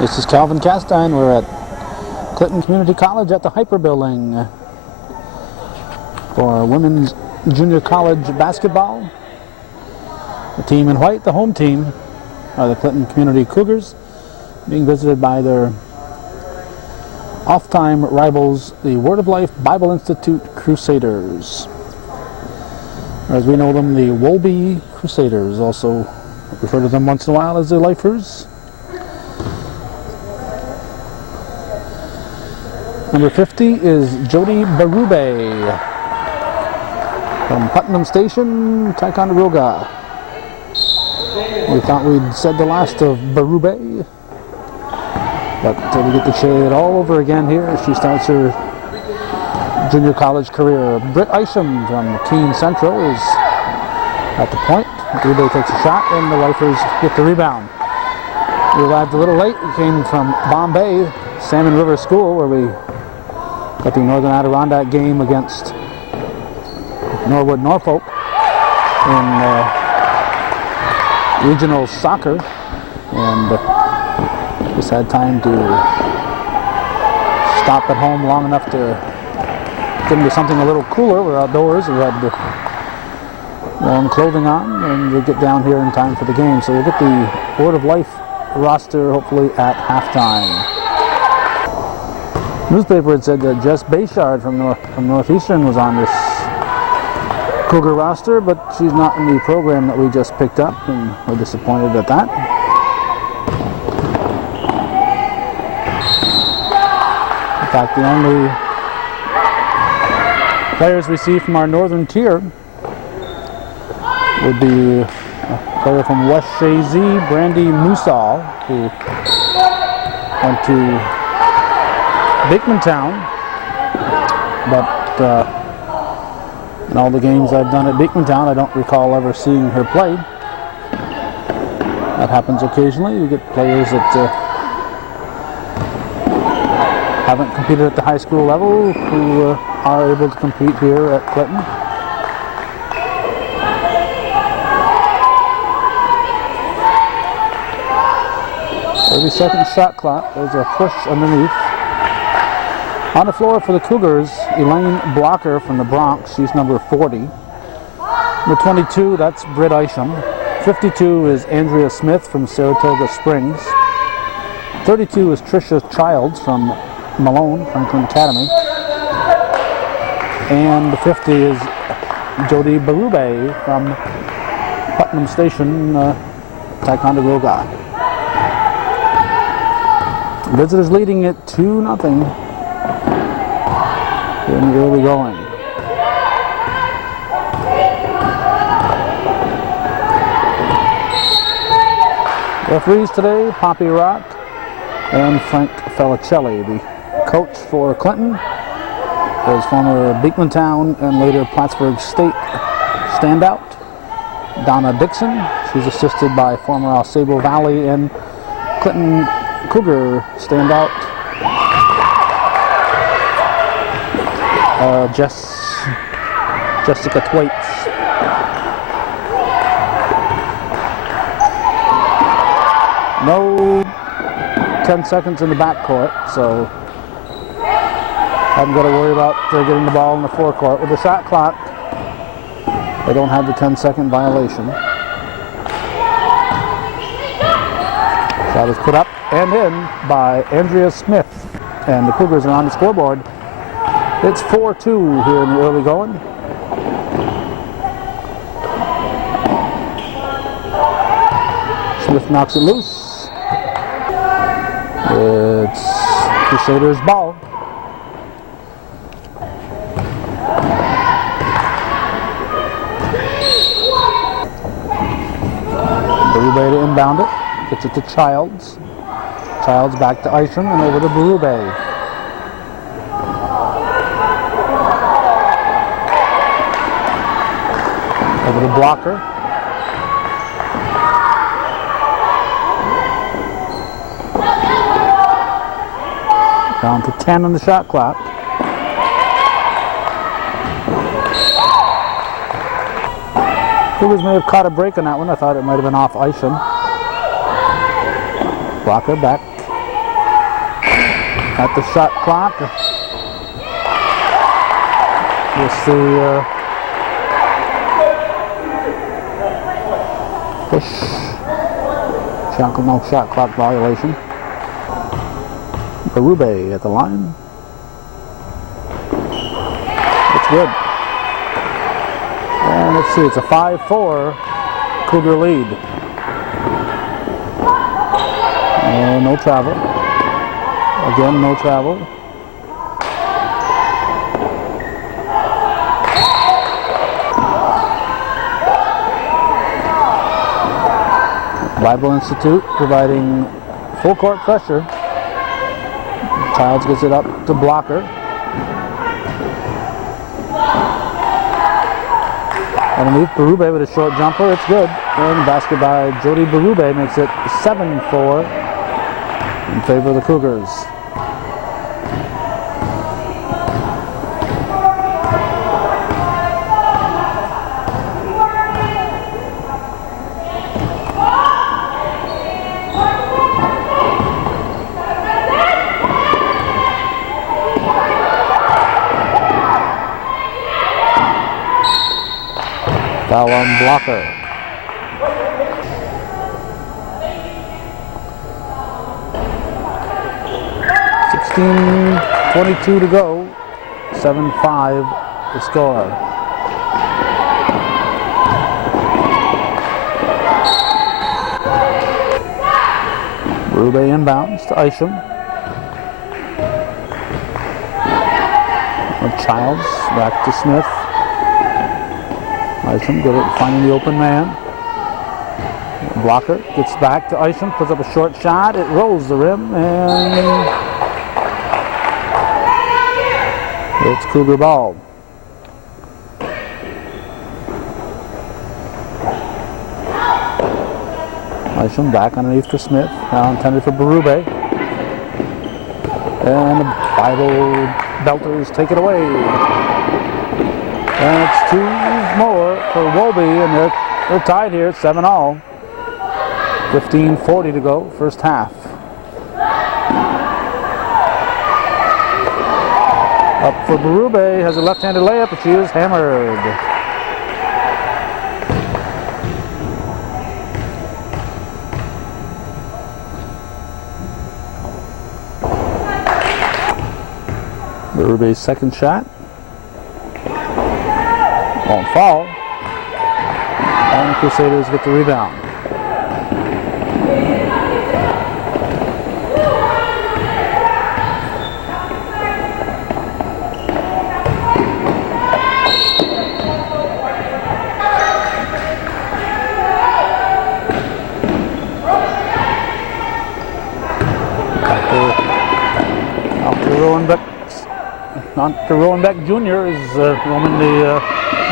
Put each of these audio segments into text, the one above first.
This is Calvin Castine. We're at Clinton Community College at the Hyper Building for women's junior college basketball. The team in white, the home team, are the Clinton Community Cougars, being visited by their off-time rivals, the Word of Life Bible Institute Crusaders. Or as we know them, the WOLBI Crusaders. Also refer to them once in a while as the Lifers. Number 50 is Jody Barube from Putnam Station, Ticonderoga. We thought we'd said the last of Barube, but we get to say it all over again here as she starts her junior college career. Britt Isham from Keene Central is at the point. Barube takes a shot and the Lifers get the rebound. We arrived a little late. We came from Bombay, Salmon River School, where we got the Northern Adirondack game against Norwood Norfolk in regional soccer, and just had time to stop at home long enough to get into something a little cooler. We're outdoors. We had warm clothing on, and we'll get down here in time for the game. So we'll get the Word of Life roster hopefully at halftime. Newspaper had said that Jess Bayshard from Northeastern was on this Cougar roster, but she's not in the program that we just picked up, and we're disappointed at that. In fact, the only players we see from our northern tier would be a player from West Shazy, Brandy Musall, who went to Beekmantown, but in all the games I've done at Beekmantown, I don't recall ever seeing her play. That happens occasionally. We get players that haven't competed at the high school level who are able to compete here at Clinton. "30-second shot clock." There's a push underneath. On the floor for the Cougars, Elaine Blocker from the Bronx. She's number 40. Number 22, that's Britt Isham. 52 is Andrea Smith from Saratoga Springs. 32 is Tricia Childs from Malone, Franklin Academy. And 50 is Jody Barube from Putnam Station, Ticonderoga. Visitors leading it 2-0. In the early going. Referees today, Poppy Rock and Frank Felicelli. The coach for Clinton is former Beekmantown and later Plattsburgh State standout Donna Dixon. She's assisted by former Ausable Valley and Clinton Cougar standout Jessica Thwaites. No 10 seconds in the backcourt, so haven't got to worry about getting the ball in the forecourt. With the shot clock, they don't have the 10-second violation. Shot is put up and in by Andrea Smith, and the Cougars are on the scoreboard. It's 4-2 here in the early going. Smith knocks it loose. It's Crusaders' ball. Barube to inbound it. Gets it to Childs. Childs back to Isham and over to Barube. Over to Blocker. Down to 10 on the shot clock. Cougars may have caught a break on that one. I thought it might have been off Isham. Blocker back at the shot clock. Just the push. No shot clock violation. Berube at the line. It's good. And let's see, it's a 5-4 Cougar lead. No travel. Again, no travel. Bible Institute providing full court pressure. Childs gets it up to blocker. Underneath, Berube with a short jumper. It's good. And basket by Jody Berube makes it 7-4 in favor of the Cougars. Foul on blocker. .22 to go. 7-5 the score. Berube inbounds to Isham. Childs back to Smith. Isham good at finding the open man. Blocker gets back to Isham, puts up a short shot. It rolls the rim, and it's Cougar ball. Isham back underneath for Smith. Now intended for Berube. And the Bible Belters take it away. And it's two more for WOLBI, and they're tied here at 7-all. 15:40 to go, first half. Up for Berube, has a left-handed layup, but she is hammered. Berube's second shot. Won't fall. And the Crusaders get the rebound. Dr. Rowanbeck Jr. is roaming the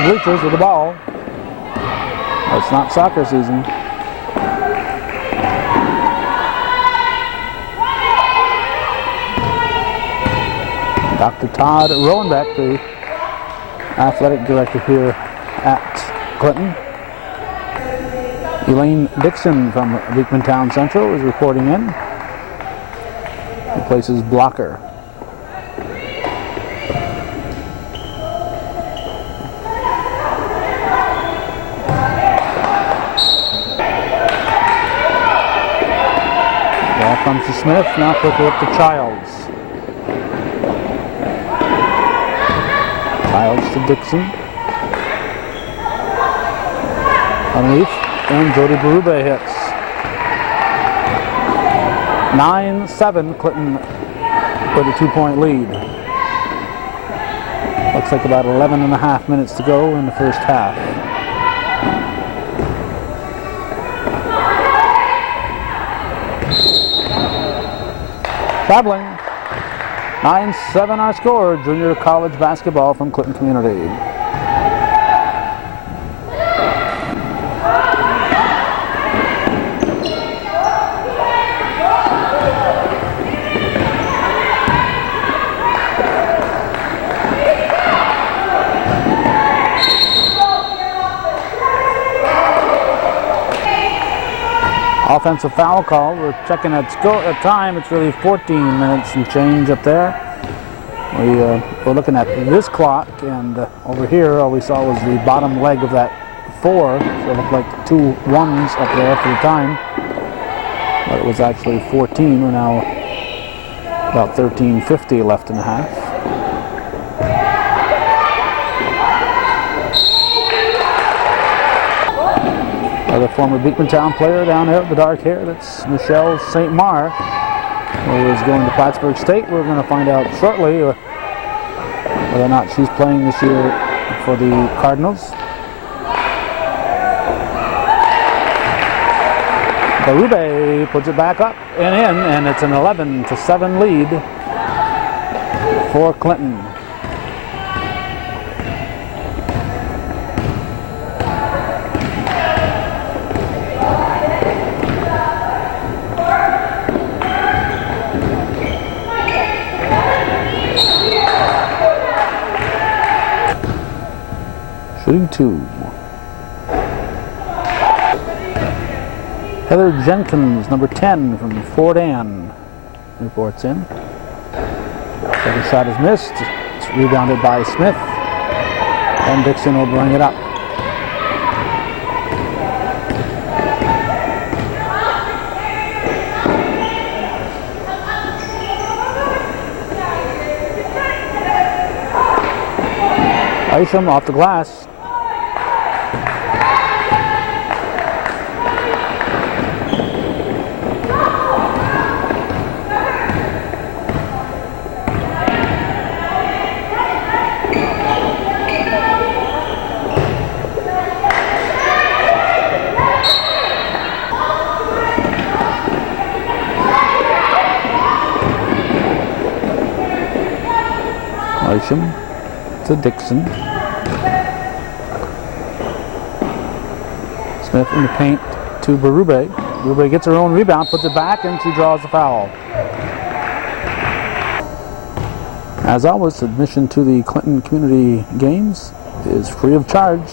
bleachers with the ball. It's not soccer season. Dr. Todd Rowanbeck, the athletic director here at Clinton. Elaine Dixon from Beekman Town Central is reporting in. Replaces Blocker. Comes to Smith, now quickly up to Childs. Childs to Dixon. Underneath, and Jody Berube hits. 9-7, Clinton with a 2-point lead. Looks like about 11.5 minutes to go in the first half. Traveling. 9-7 our score. Junior college basketball from Clinton Community. Offensive foul call. We're checking at time. It's really 14 minutes and change up there. We're looking at this clock, and over here all we saw was the bottom leg of that 4. So it looked like 2 1s up there for the time. But it was actually 14. We're now about 13:50 left in the half. Another former Beekmantown player down there with the dark hair. That's Michelle St. Mar, who is going to Plattsburgh State. We're going to find out shortly whether or not she's playing this year for the Cardinals. Berube puts it back up and in, and it's an 11-7 lead for Clinton. Shooting 2. Heather Jenkins, number 10 from Fort Ann, reports in. Second shot is missed. It's rebounded by Smith, and Dixon will bring it up. Isham off the glass. Isham to Dixon. Smith in the paint to Berube. Berube gets her own rebound, puts it back, and she draws the foul. As always, admission to the Clinton Community Games is free of charge.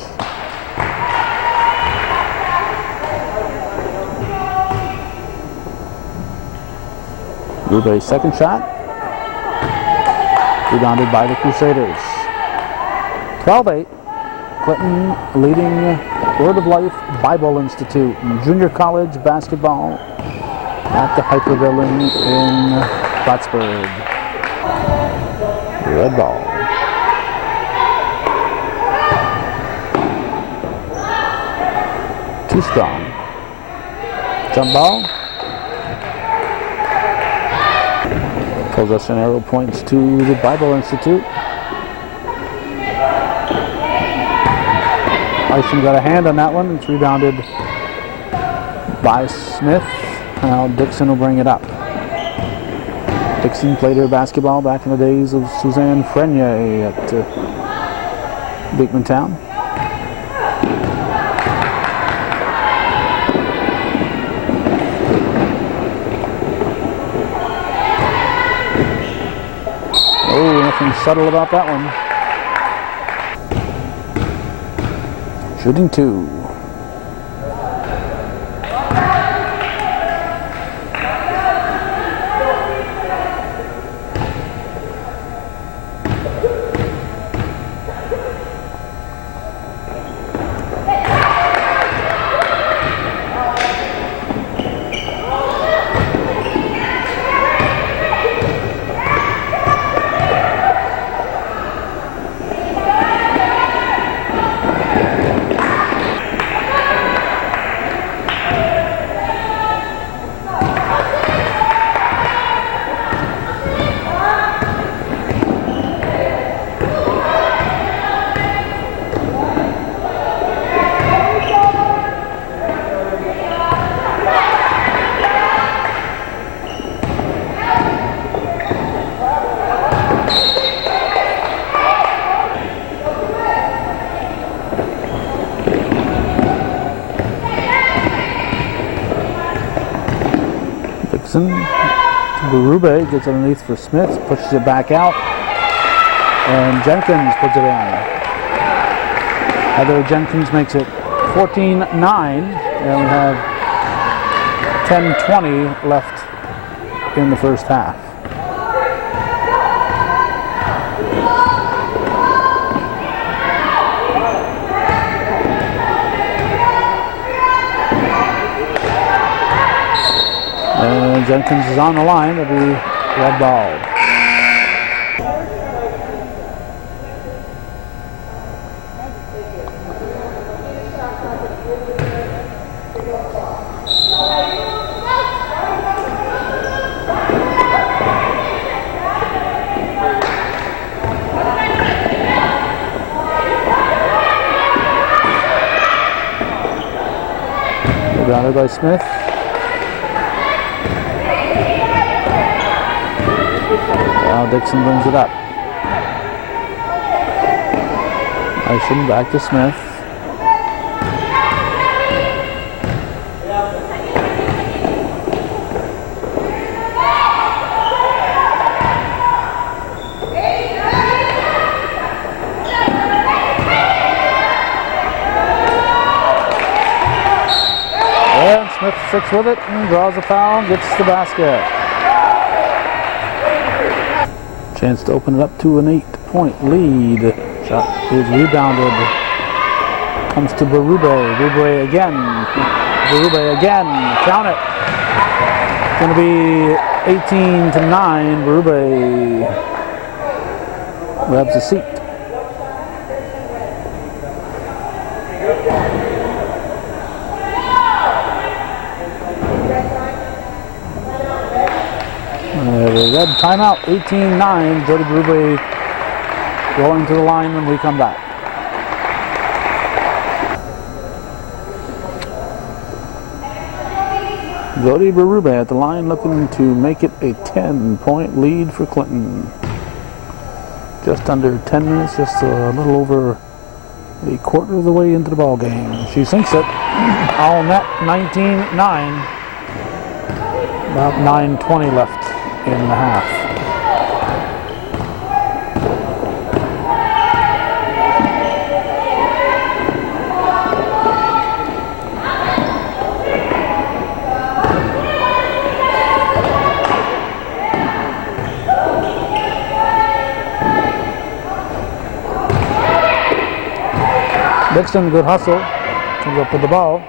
Berube's second shot. Rebounded by the Crusaders. 12-8. Clinton leading Word of Life Bible Institute in junior college basketball at the Hyper Building in Plattsburgh. Red ball. Too strong. Jump ball. Possession arrow points to the Bible Institute. Isham got a hand on that one. It's rebounded by Smith. Now Dixon will bring it up. Dixon played her basketball back in the days of Suzanne Frenier at Beekmantown. Oh, nothing subtle about that one. Shooting 2. Berube gets underneath for Smith, pushes it back out, and Jenkins puts it in. Heather Jenkins makes it 14-9, and we have 10:20 left in the first half. And Jenkins is on the line. It'll be red ball. Rebounded by Smith. Now Dixon brings it up. Isham back to Smith. And Smith sticks with it and draws a foul, gets the basket. Chance to open it up to an 8-point lead. Shot is rebounded. Comes to Berube. Berube again. Berube again. Count it. It's going to be 18-9. Berube grabs a seat. Red timeout, 18-9. Jody Berube going to the line when we come back. Jody Berube at the line looking to make it a 10-point lead for Clinton. Just under 10 minutes, just a little over a quarter of the way into the ball game. She sinks it. All net, 19-9. About 9:20 left in the half. Dixon, good hustle, comes up with the ball.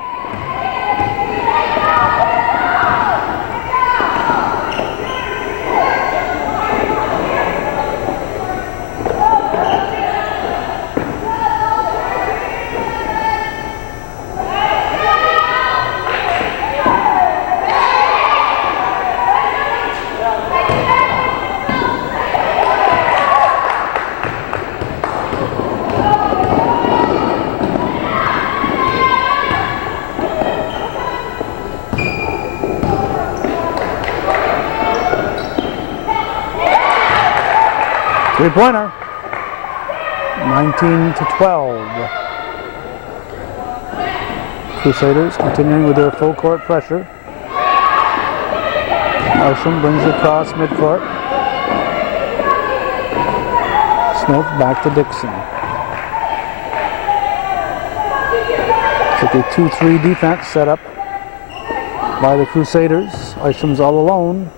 Three-pointer, 19-12. Crusaders continuing with their full court pressure. Isham brings it across midcourt. Smith back to Dixon. It's like a 2-3 defense set up by the Crusaders. Isham's all alone.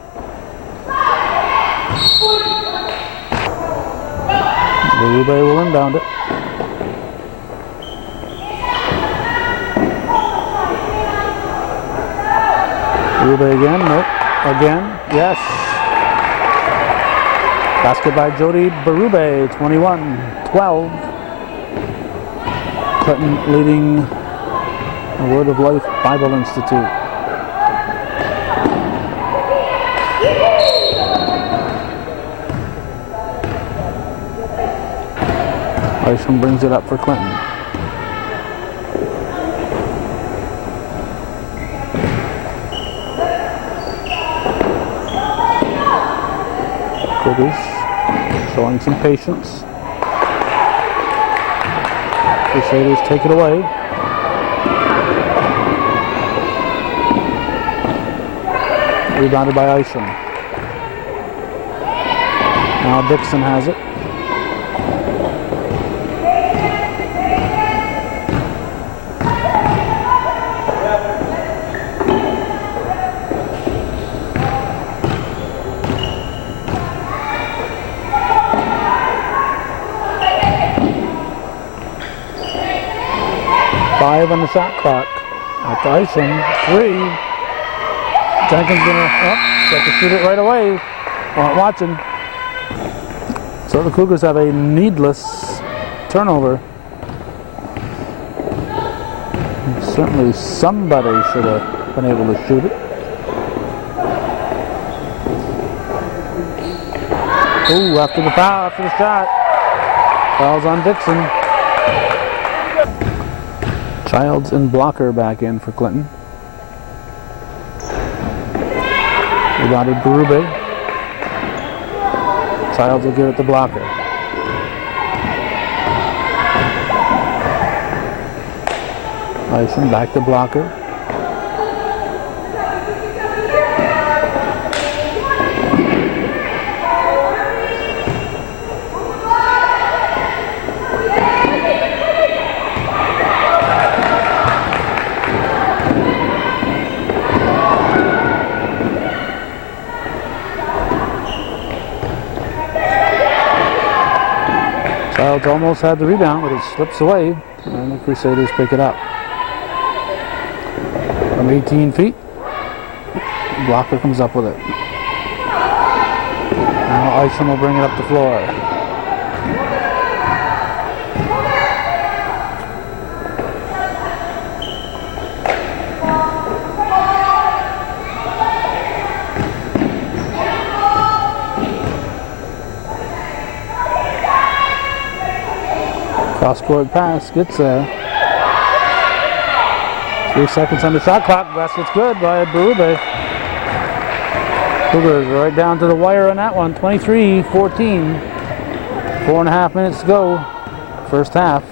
Berube will inbound it. Berube again, nope, again, yes. Basket by Jody Berube, 21-12. Clinton leading the Word of Life Bible Institute. Isham brings it up for Clinton. Cougars showing some patience. Crusaders take it away. Rebounded by Isham. Now Dixon has it. 5 on the shot clock. At the icing, 3. Jenkins gonna got to shoot it right away. Weren't watching. So the Cougars have a needless turnover. Certainly somebody should have been able to shoot it. Ooh, after the foul, after the shot. Foul's on Dixon. Childs and Blocker back in for Clinton. Rebounded Berube. Childs will give it to Blocker. Ison back to Blocker. Childs almost had the rebound, but it slips away, and the Crusaders pick it up. From 18 feet, Blocker comes up with it. Now Ison will bring it up the floor. Cross-court pass, gets there. 3 seconds on the shot clock. Basket's good by Berube. Cougars right down to the wire on that one. 23-14. 4.5 minutes to go. First half.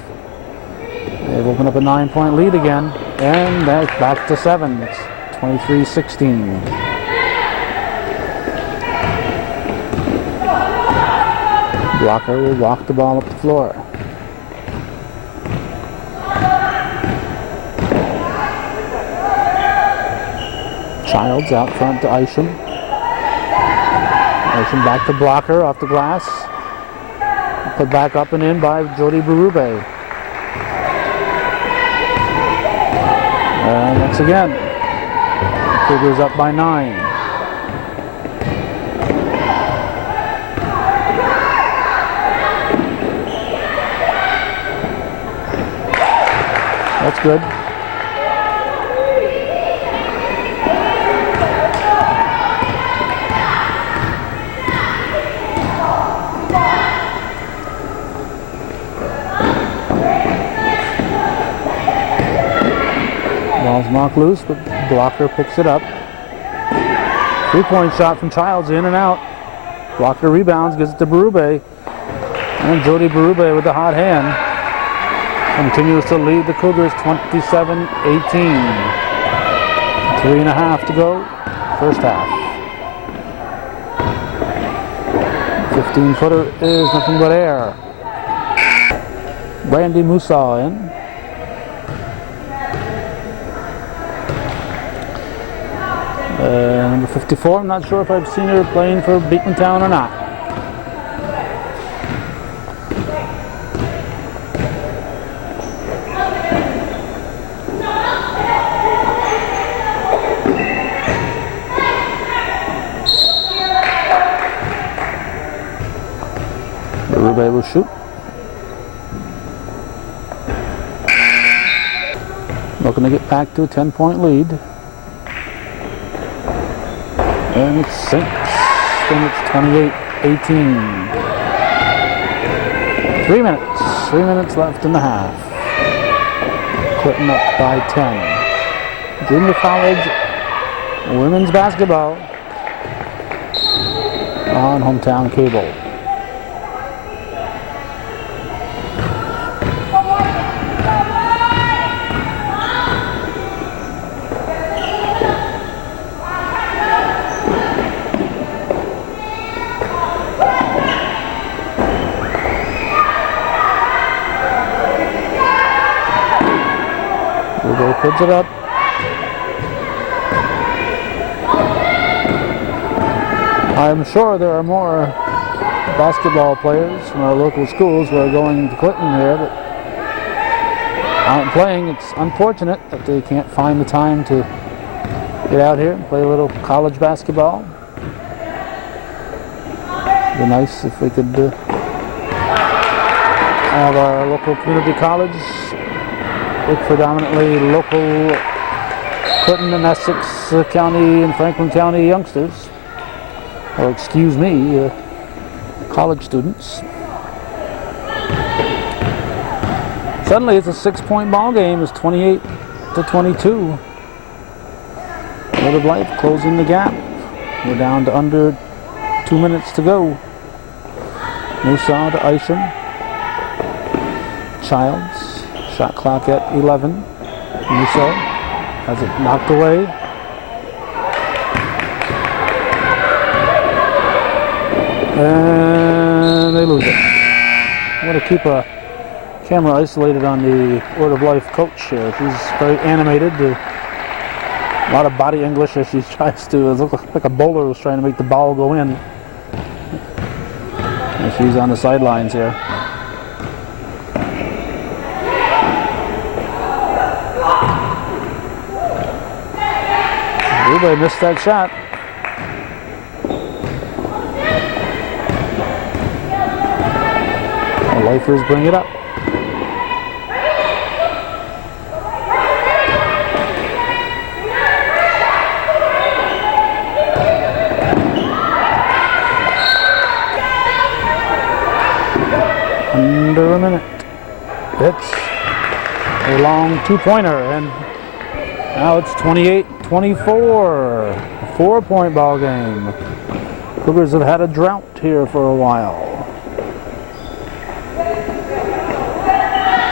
They've opened up a 9-point lead again. And that's back to 7. It's 23-16. Blocker will walk the ball up the floor. Childs out front to Ison. Ison back to Blocker off the glass. Put back up and in by Jody Berube. And once again, Cougars up by 9. That's good. Ball's knocked loose, but Blocker picks it up. 3-point shot from Childs, in and out. Blocker rebounds, gives it to Berube. And Jody Berube with the hot hand continues to lead the Cougars 27-18. 3.5 to go, first half. 15-footer is nothing but air. Brandy Musa in. Number 54, I'm not sure if I've seen her playing for Beekmantown or not. Berube will shoot. Looking to get back to a 10-point lead. And it sinks. Then it's 28-18. 3 minutes. 3 minutes left in the half. Clinton up by 10. Junior college women's basketball on Hometown Cable. Puts it up. I'm sure there are more basketball players from our local schools who are going to Clinton here, but out playing. It's unfortunate that they can't find the time to get out here and play a little college basketball. It'd be nice if we could have our local community college with predominantly local Clinton and Essex County and Franklin County youngsters, or excuse me, college students. Suddenly it's a 6-point ball game. It's 28-22. WOLBI Life closing the gap. We're down to under 2 minutes to go. Noosa to Isham. Childs. Shot clock at 11. Noosa has it knocked away. And they lose it. I'm going to keep a camera isolated on the WOLBI Life coach here. She's very animated. A lot of body English as she tries to. It looks like a bowler was trying to make the ball go in. And she's on the sidelines here. Everybody missed that shot. The Lifers bring it up. Under a minute. It's a long two-pointer, and now it's 28-24. A 4-point ball game. Cougars have had a drought here for a while.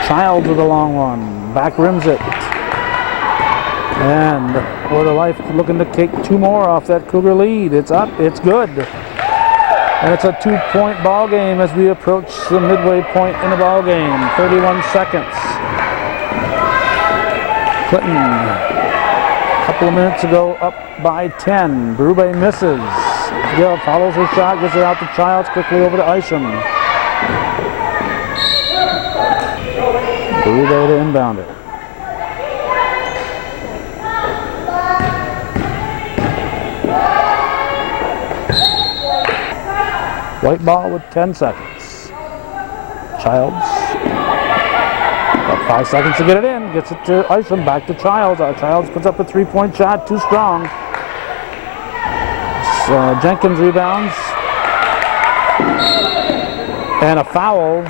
Child with a long one. Back rims it. And WOLBI Life looking to take 2 more off that Cougar lead. It's up. It's good. And it's a 2-point ball game as we approach the midway point in the ball game. 31 seconds. Clinton, a couple of minutes ago, up by 10. Berube misses. Gill follows her shot, gets it out to Childs, quickly over to Isham. Berube to inbound it. White ball with 10 seconds. Childs. About 5 seconds to get it in. Gets it to Isham. Back to Childs. Childs puts up a 3-point shot. Too strong. Jenkins rebounds. And a foul.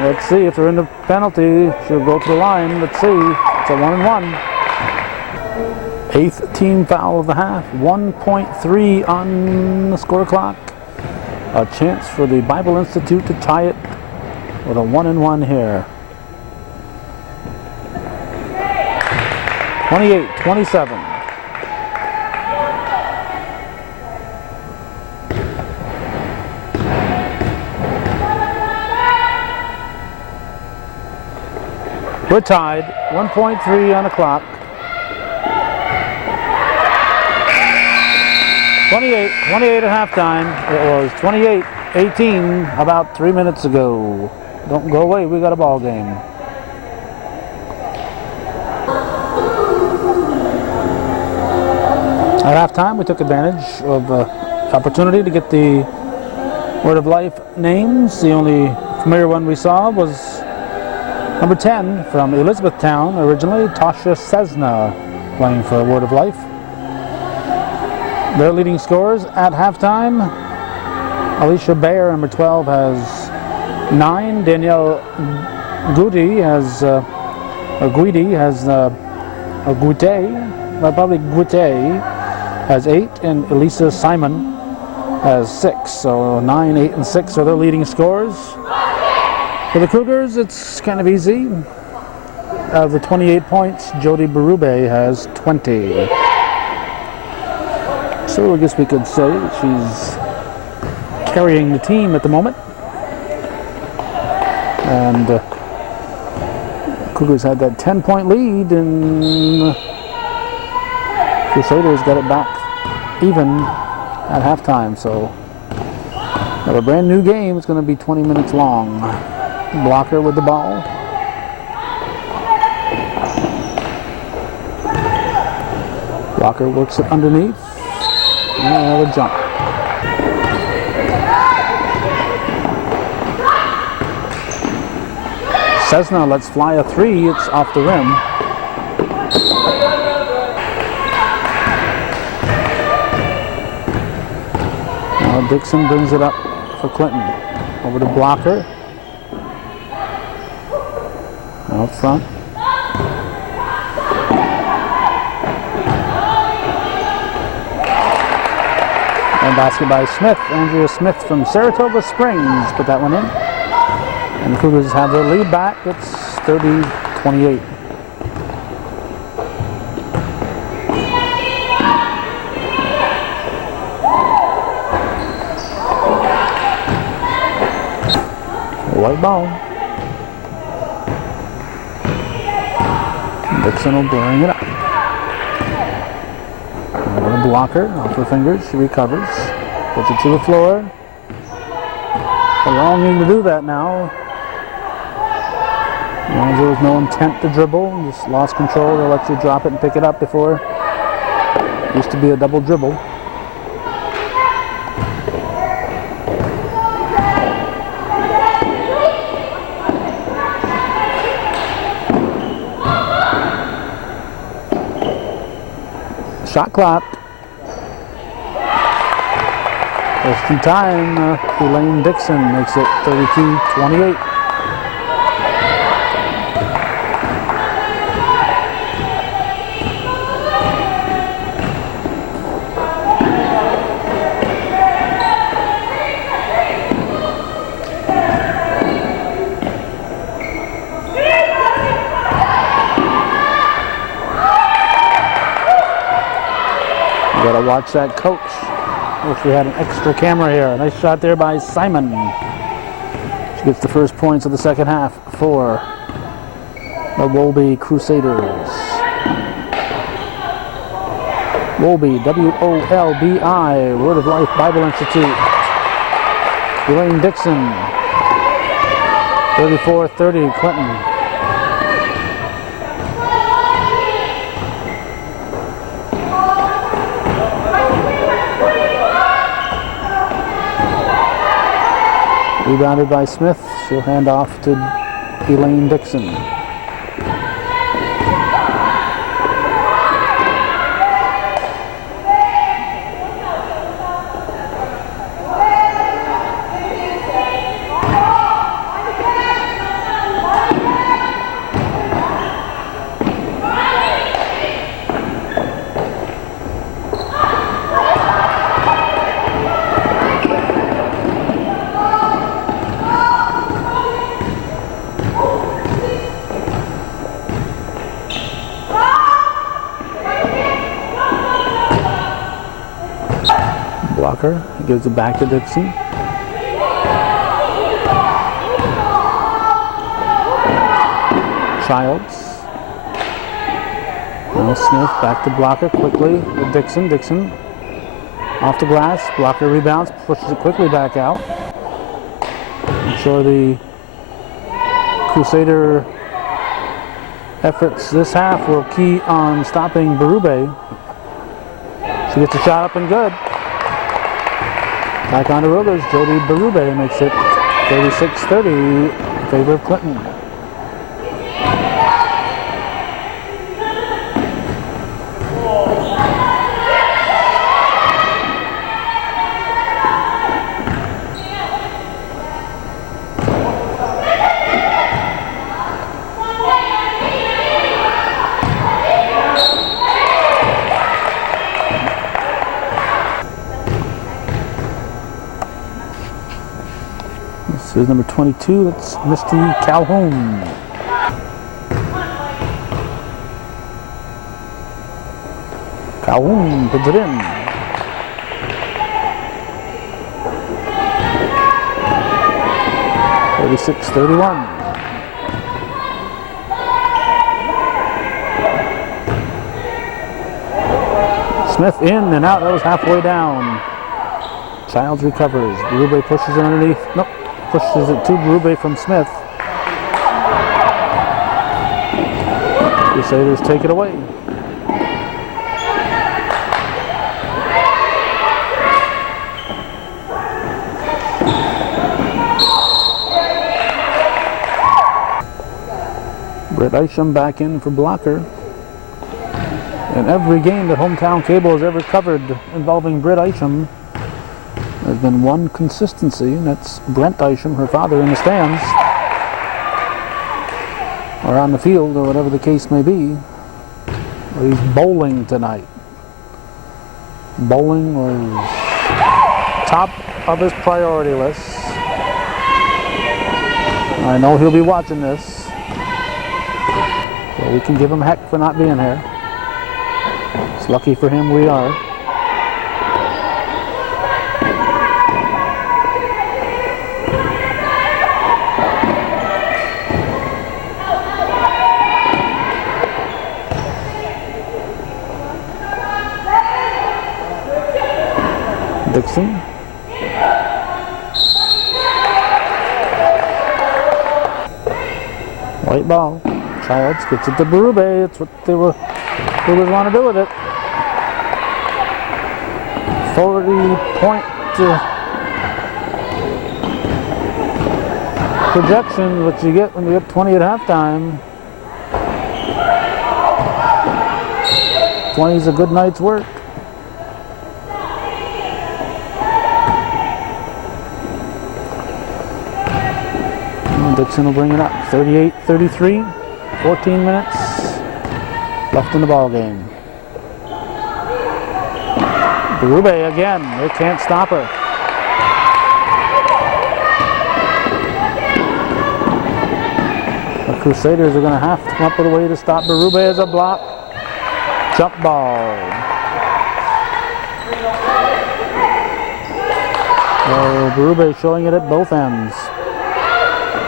Let's see if they're in the penalty. She'll go to the line. Let's see. It's a 1-and-1. 8th team foul of the half. 1.3 on the score clock. A chance for the Bible Institute to tie it with a 1-and-1 here. 28-27. We're tied. 1.3 on the clock. 28 at halftime. It was 28-18 about 3 minutes ago. Don't go away, we got a ball game. At halftime, we took advantage of the opportunity to get the WOLBI Life names. The only familiar one we saw was number 10 from Elizabethtown, originally Tasha Cessna, playing for WOLBI Life. Their leading scorers at halftime: Alicia Bayer, number 12, has 9. Danielle Guidi has, has 8, and Elisa Simon has 6. So 9, 8, and 6 are their leading scorers. For the Cougars, it's kind of easy. Of the 28 points, Jody Berube has 20. So I guess we could say that she's carrying the team at the moment. And Cougars had that 10-point lead, and Crusaders got it back even at halftime. So have a brand new game. It's going to be 20 minutes long. Blocker with the ball. Blocker works it underneath. And another jump. Cessna lets fly a 3. It's off the rim. Now Dixon brings it up for Clinton. Over to Blocker. Out front. And basket by Smith. Andrea Smith from Saratoga Springs put that one in. And the Cougars have their lead back. It's 30-28. White ball. Dixon will bring it up. Another blocker off her fingers. She recovers. Puts it to the floor. Allowing to do that now. There was no intent to dribble. Just lost control. They'll let you drop it and pick it up before. It used to be a double dribble. Shot clock. Just in time, Elaine Dixon makes it 32-28. Gotta watch that coach. Wish we had an extra camera here. Nice shot there by Simon. She gets the first points of the second half for the WOLBI Crusaders. WOLBI, W-O-L-B-I, Word of Life Bible Institute. Elaine Dixon, 34-30, Clinton. Rebounded by Smith. She'll hand off to Elaine Dixon. Blocker, gives it back to Dixon. Childs. Now Smith back to Blocker quickly with Dixon. Dixon off the glass. Blocker rebounds, pushes it quickly back out. I'm sure the Crusader efforts this half will key on stopping Berube. She gets a shot up and good. Ticonderoga's Jody Berube makes it 36-30 in favor of Clinton. This is number 22, that's Misty Calhoun. Calhoun puts it in. (36-31). Smith in and out, that was halfway down. Childs recovers, Berube pushes it underneath, nope. Pushes it to Berube from Smith. Crusaders take it away. Britt Isham back in for blocker. In every game that Hometown Cable has ever covered involving Britt Isham, there's been one consistency, and that's Brent Isham, her father, in the stands, or on the field, or whatever the case may be. He's bowling tonight. Bowling was top of his priority list. I know he'll be watching this, so we can give him heck for not being here. It's lucky for him we are. Dixon. White ball. Childs gets it to Berube. It's what they were. Cougars want to do with it. 40-point projection, what you get when you get 20 at halftime. 20 is a good night's work. Dixon will bring it up. 38-33, 14 minutes left in the ball game. Berube again, they can't stop her. The Crusaders are going to have to come up with a way to stop Berube as a block. Jump ball. So Berube showing it at both ends,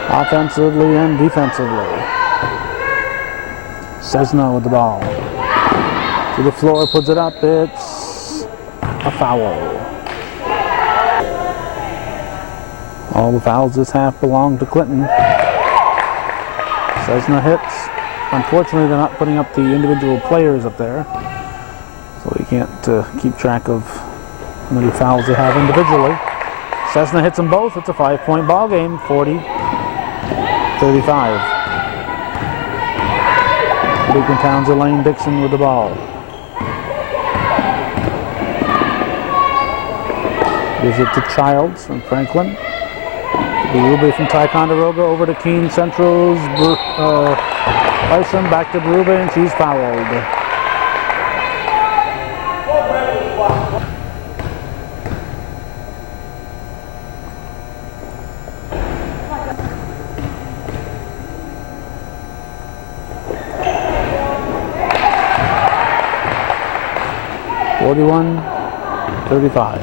offensively and defensively. Cessna with the ball. To the floor, puts it up. It's a foul. All the fouls this half belong to Clinton. Cessna hits. Unfortunately, they're not putting up the individual players up there, so you can't keep track of how many fouls they have individually. Cessna hits them both. It's a 5-point ball game. 40-35. Beacon Towns, Elaine Dixon with the ball. Gives it to Childs from Franklin. Berube from Ticonderoga over to Keene Central's Isham, back to Berube, and she's fouled. (41-35).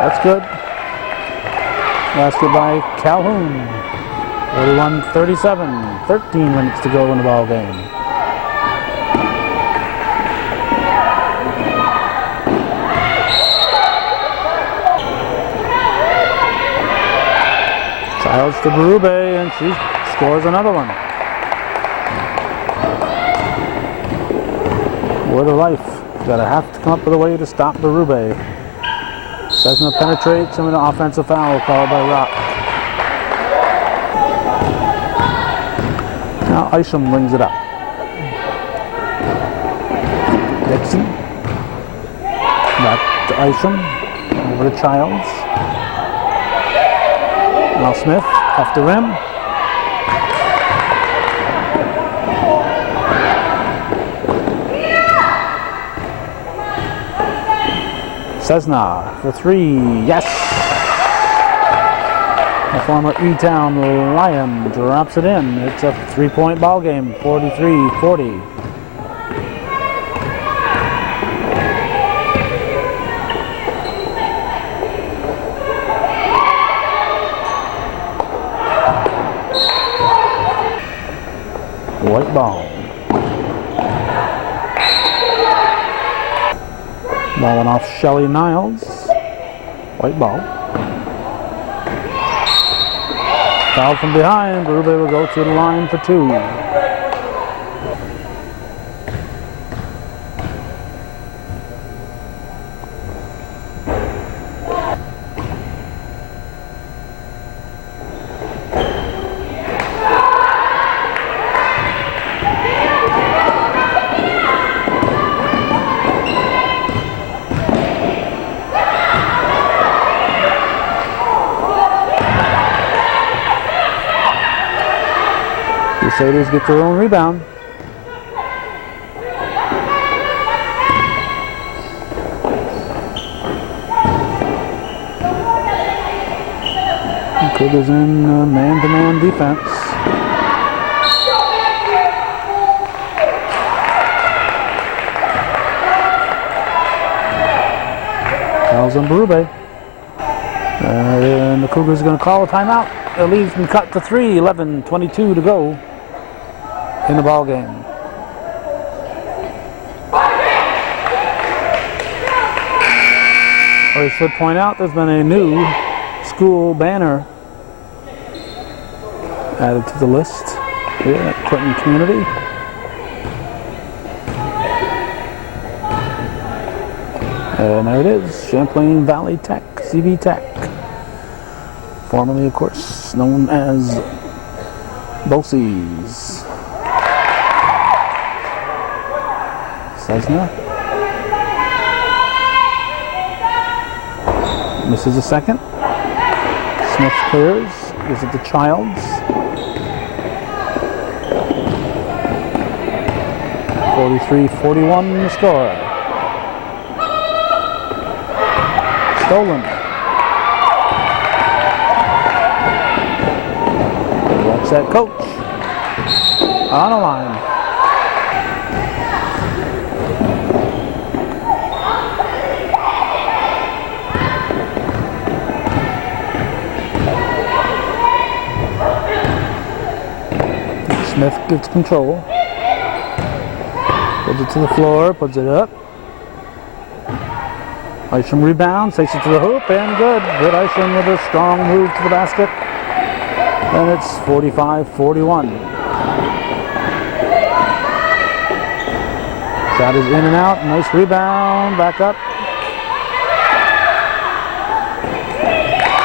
That's good. Basket by Calhoun. 41-37. 13 minutes to go in the ball game. Childs to Berube, and she scores another one. Word of life. Gotta have to come up with a way to stop Berube. Cessna penetrates, and an offensive foul called by Rock. Now Isham brings it up. Dixon. Back to Isham. Over to Childs. Now Smith off the rim. Cessna for three. Yes! The former E-Town Lion drops it in. It's a 3-point ball game. 43-40. White ball. Balling off Shelly Niles. White ball. Foul from behind. Berube will go to the line for 2. Crusaders get their own rebound. Cougars in man-to-man defense. Fouls on Berube. And the Cougars are going to call a timeout. The lead's been cut to 3, 11:22 to go in the ball game. I should point out there's been a new school banner added to the list here at Clinton Community. And there it is, Champlain Valley Tech, CV Tech. Formerly, of course, known as BOCES. Cessna misses a second. Smith clears. Gives it to Childs. 43-41 the score. Stolen. Watch that coach. On a line. Smith gets control. Puts it to the floor, puts it up. Isham rebounds, takes it to the hoop, and good. Good Isham with a strong move to the basket. And it's 45-41. Shot is in and out. Nice rebound. Back up.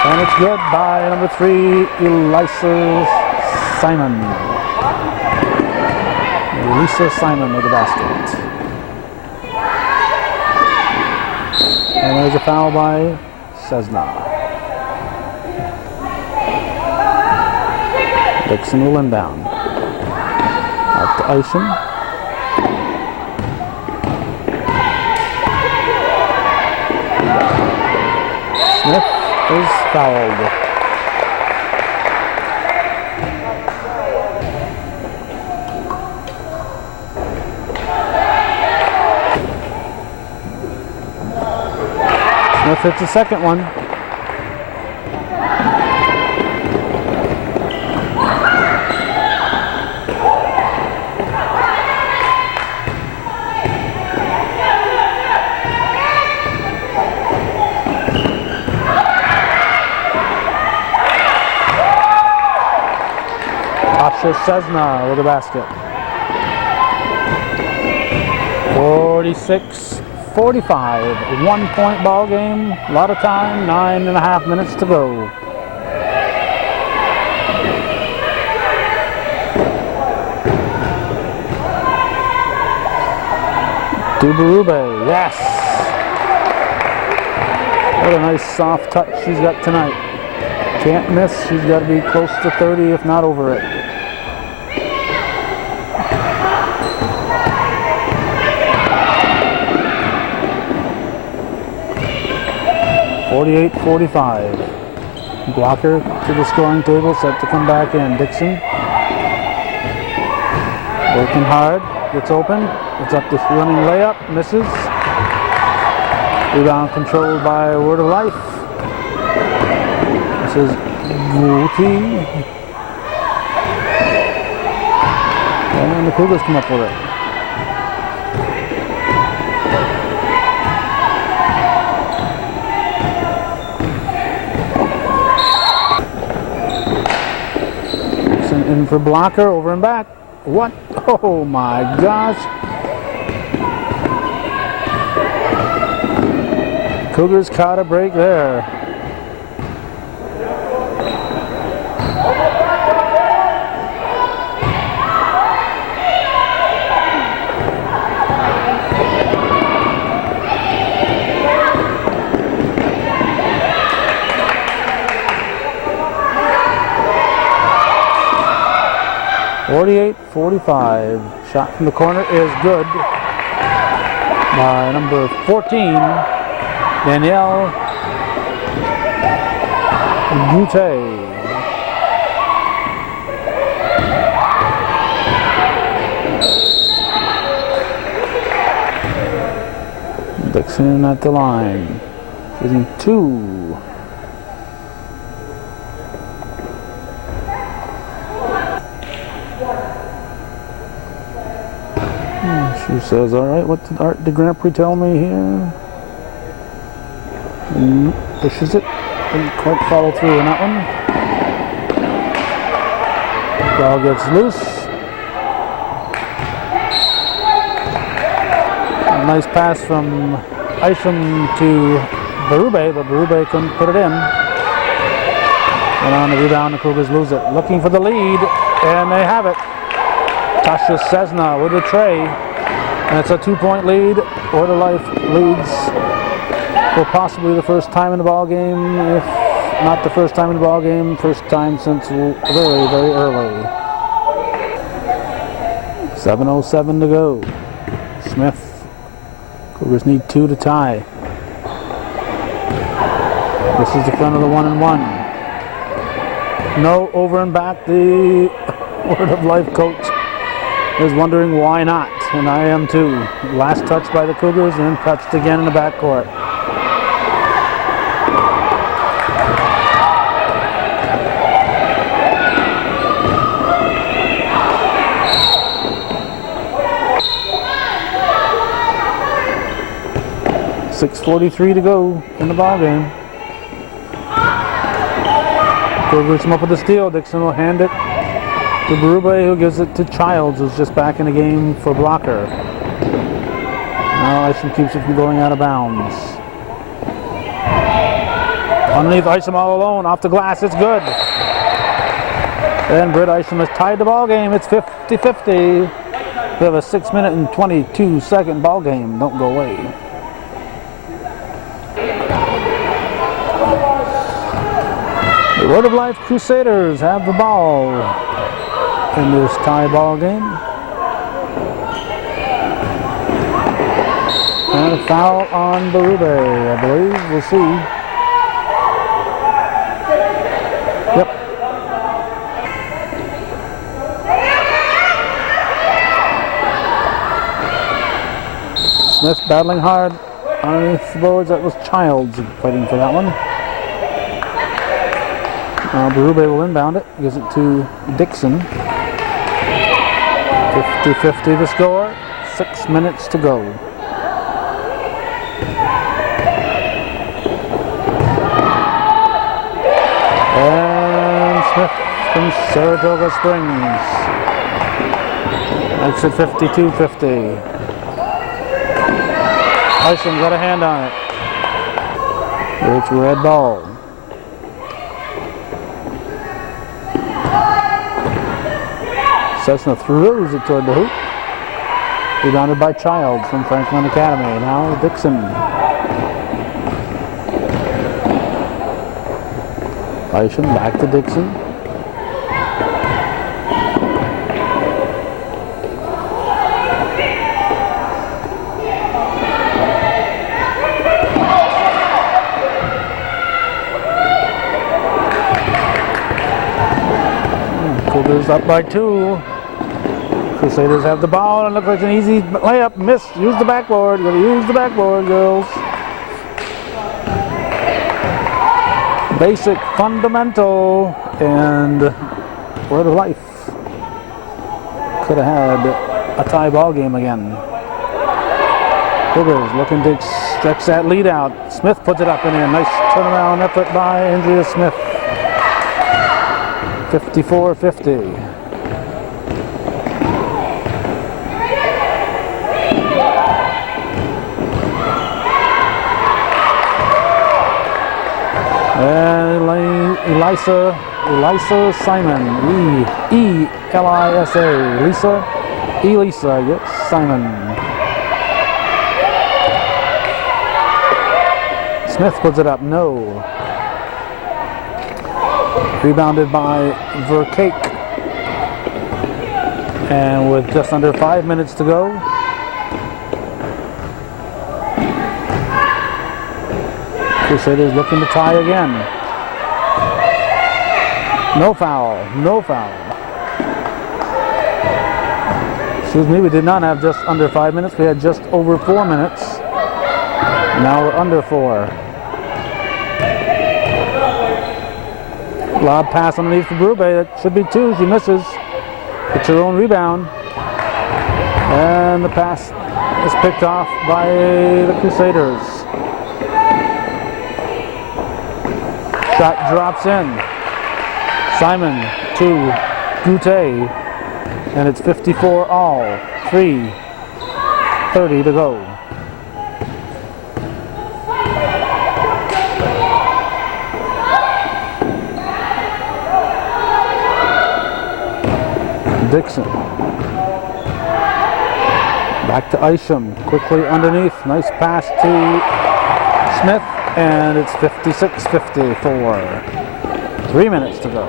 And it's good by number 3, Elisa Simon. Elisa Simon with the basket. And there's a foul by Cessna. Dixon will inbound. Out to Isham. Smith is fouled. Smith hits the second one. Cessna with the basket. 46-45, 1-point ball game. A lot of time, 9.5 minutes to go. Berube, yes. What a nice soft touch she's got tonight. Can't miss. She's got to be close to 30, if not over it. 48-45. Blocker to the scoring table, set to come back in. Dixon working hard, gets open. It's up to running layup, misses. Rebound controlled by Word of Life. This is Guti. And the Cougars come up with it. for blocker, over and back. What? Oh my gosh. Cougars caught a break there. .45. Shot from the corner is good by number 14, Danielle Butte. Dixon at the line, shooting 2. She says, all right, what did Art de Grand Prix tell me here? And pushes it. Didn't quite follow through on that one. Ball gets loose. A nice pass from Isham to Berube, but Berube couldn't put it in. And on the rebound, the Cougars lose it. Looking for the lead, and they have it. Tasha Cessna with a tray. And it's a 2-point lead. Order Life leads for possibly the first time in the ball game, if not the first time in the ball game, first time since very, very early. 7:07 to go. Smith. Cougars need 2 to tie. This is the front of the 1-and-1. No over and back. The Word of Life coach is wondering why not, and I am too. Last touch by the Cougars and then touched again in the backcourt. .6:43 to go in the ball game. Cougars come up with a steal. Dixon will hand it to Berube, who gives it to Childs, who's just back in the game for blocker. Now Isham keeps it from going out of bounds. Underneath, Isham all alone, off the glass, it's good. And Britt Isham has tied the ball game. It's 50-50. We have a 6-minute and 22-second ball game. Don't go away. The Word of Life Crusaders have the ball in this tie ball game. And a foul on Berube, I believe. We'll see. Yep. Smith battling hard underneath the boards. That was Childs fighting for that one. Berube will inbound it, gives it to Dixon. 50-50 the score, 6 minutes to go. And Smith from Saratoga Springs. Makes it 52-50. Isham got a hand on it. It's red ball. Cessna throws it toward the hoop. Rebounded by Childs from Franklin Academy. Now Dixon. Isham back to Dixon. Cougars up by 2. Crusaders have the ball and look like an easy layup. Miss. Use the backboard. Gotta use the backboard, girls. Basic, fundamental, and Word of Life. Could have had a tie ball game again. Cougars looking to stretch that lead out. Smith puts it up in there. Nice turnaround effort by Andrea Smith. 54-50. Elisa Simon. Elisa. Elisa, yes, Simon. Smith puts it up, no. Rebounded by Vercake. And with just under 5 minutes to go, Crusaders looking to tie again. No foul, no foul. Excuse me, we did not have just under 5 minutes, we had just over 4 minutes. Now we're under 4. Lob pass underneath for Berube, that should be 2, she misses. It's her own rebound. And the pass is picked off by the Crusaders. Shot drops in. Simon to Goutte. And it's 54 all. 3:30 to go. Dixon. Back to Isham. Quickly underneath. Nice pass to Smith. And it's 56-54. 3 minutes to go.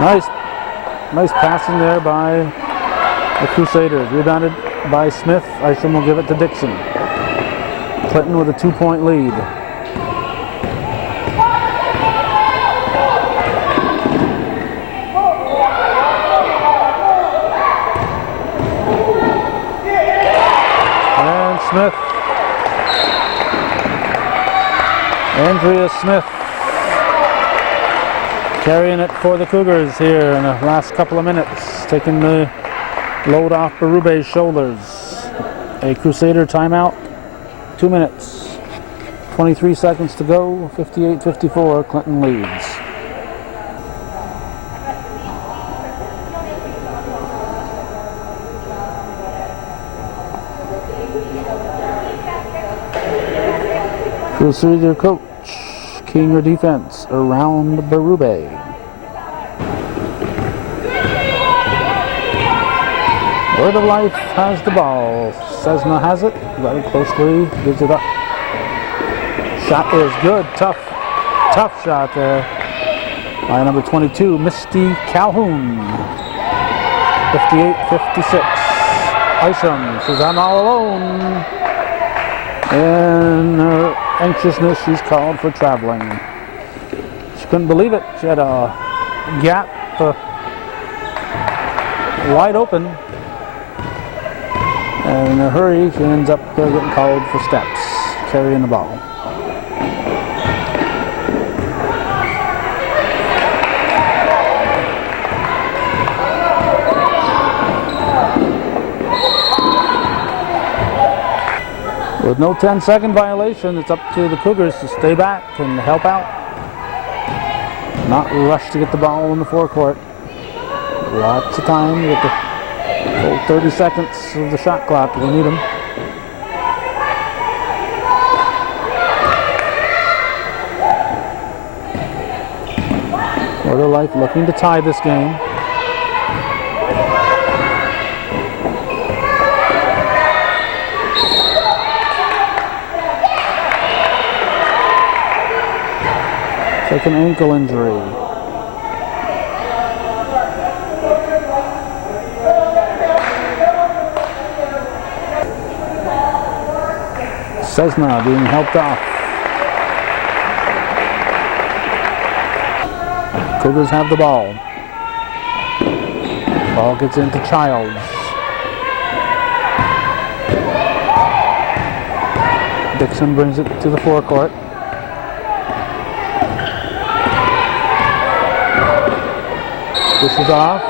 Nice passing there by the Crusaders. Rebounded by Smith. Isham will give it to Dixon. Clinton with a 2-point lead. Smith. Andrea Smith carrying it for the Cougars here in the last couple of minutes, taking the load off Berube's shoulders. A Crusader timeout, 2 minutes, 23 seconds to go, 58-54, Clinton leads. Crusader coach, king or defense around Berube. Word of Life has the ball. Cessna has it, very closely, gives it up. Shot is good, tough shot there by number 22, Misty Calhoun. 58-56. Isham says, I'm all alone. In her anxiousness, she's called for traveling. She couldn't believe it. She had a gap wide open. And in a hurry, she ends up getting called for steps, carrying the ball. With no 10-second violation, it's up to the Cougars to stay back and help out. Not rush to get the ball in the forecourt. Lots of time. You get the full 30 seconds of the shot clock if we need them. Word of Life looking to tie this game. Like an ankle injury. Cessna being helped off. Cougars have the ball. Ball gets into Childs. Dixon brings it to the forecourt. This is off.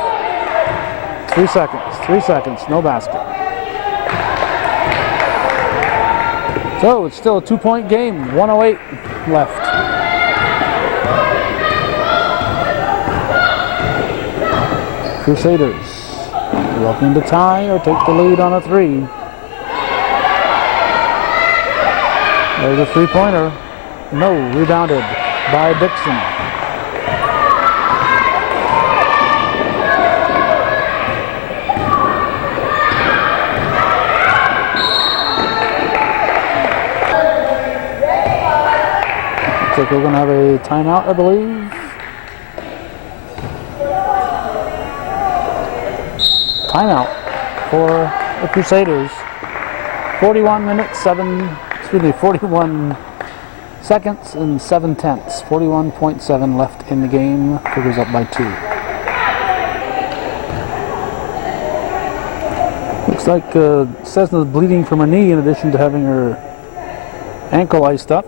3 seconds, no basket. So it's still a 2-point game, 1:08 left. Crusaders looking to tie or take the lead on a 3. There's a three-pointer. No, rebounded by Dixon. Looks like we're going to have a timeout, I believe. Timeout for the Crusaders. 41 seconds and 7/10. 41.7 left in the game. Cougars up by 2. Looks like Cessna's bleeding from her knee in addition to having her ankle iced up.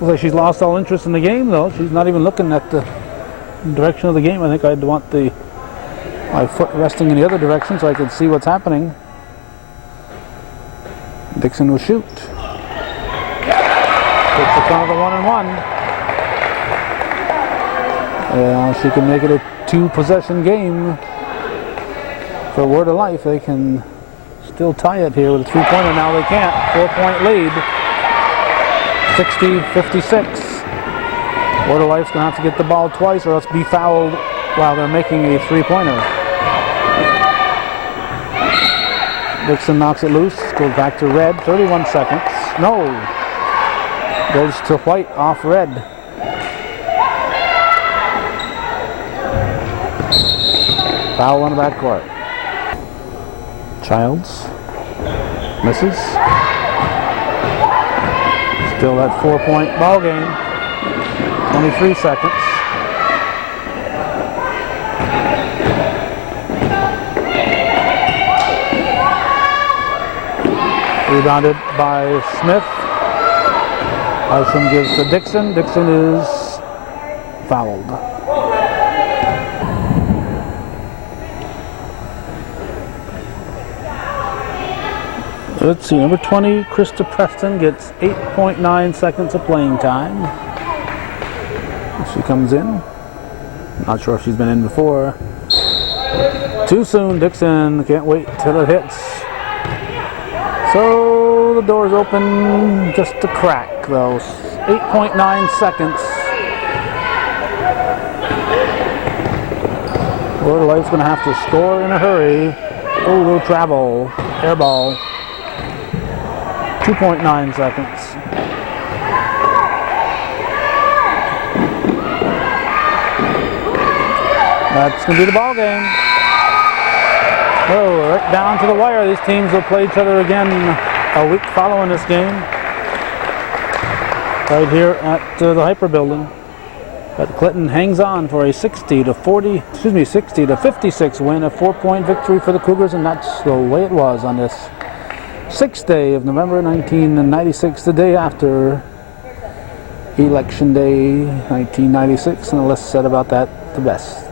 Looks like she's lost all interest in the game though. She's not even looking at the direction of the game. I think I'd want my foot resting in the other direction so I could see what's happening. Dixon will shoot. Takes the count of the 1-and-1. She can make it a 2-possession game. For Word of Life, they can still tie it here with a 3-pointer. Now they can't. 4-point lead. 60-56. Word of Life's going to have to get the ball twice or else be fouled while they're making a 3-pointer. Dixon knocks it loose, goes back to Red, 31 seconds. No! Goes to White off Red. Foul on the backcourt. Childs misses. Still that 4-point ball game. 23 seconds. Rebounded by Smith. Isham gives to Dixon. Dixon is fouled. Let's see, number 20, Krista Preston gets 8.9 seconds of playing time. She comes in. Not sure if she's been in before. Too soon, Dixon. Can't wait till it hits. So the door's open just a crack though. 8.9 seconds. Word of Life's gonna have to score in a hurry. Oh, no travel. Air ball. 2.9 seconds. That's gonna be the ball game. Oh, right down to the wire. These teams will play each other again a week following this game. Right here at the Hyper Building. But Clinton hangs on for a 60 to 56 win, a 4-point victory for the Cougars, and that's the way it was on this 6th day of November 1996, the day after Election Day 1996, and the less said about that, the best.